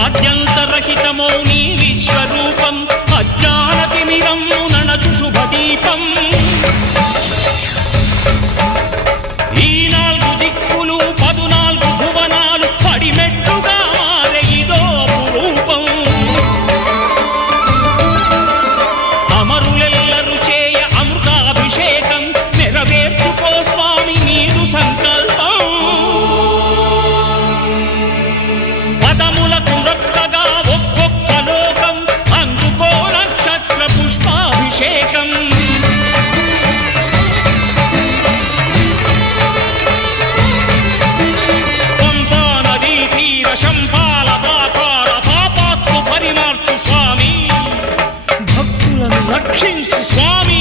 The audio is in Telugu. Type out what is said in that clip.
ఆద్యంతరహితమౌ నీ విశ్వరూపం అజ్ఞానతిమిరమ్ము నణచు శుభదీపం ఈ 4 దిక్కులు 14 భువనాలు పడిమెట్టుగా మారే ఇదో రూపం అమరులెల్లరు చేయ అమృతాభిషేకం నెరవేర్చుకో స్వామి నీదు సంకల్పం పదములకు రొక్కగా ఒక్కొక్క లోకం అందుకో నక్షత్ర పుష్పాభిషేకం పంపా నదీ తీర శంపాల దాకార పాపాత్ము పరిమార్చు స్వామి భక్తులను రక్షించు స్వామి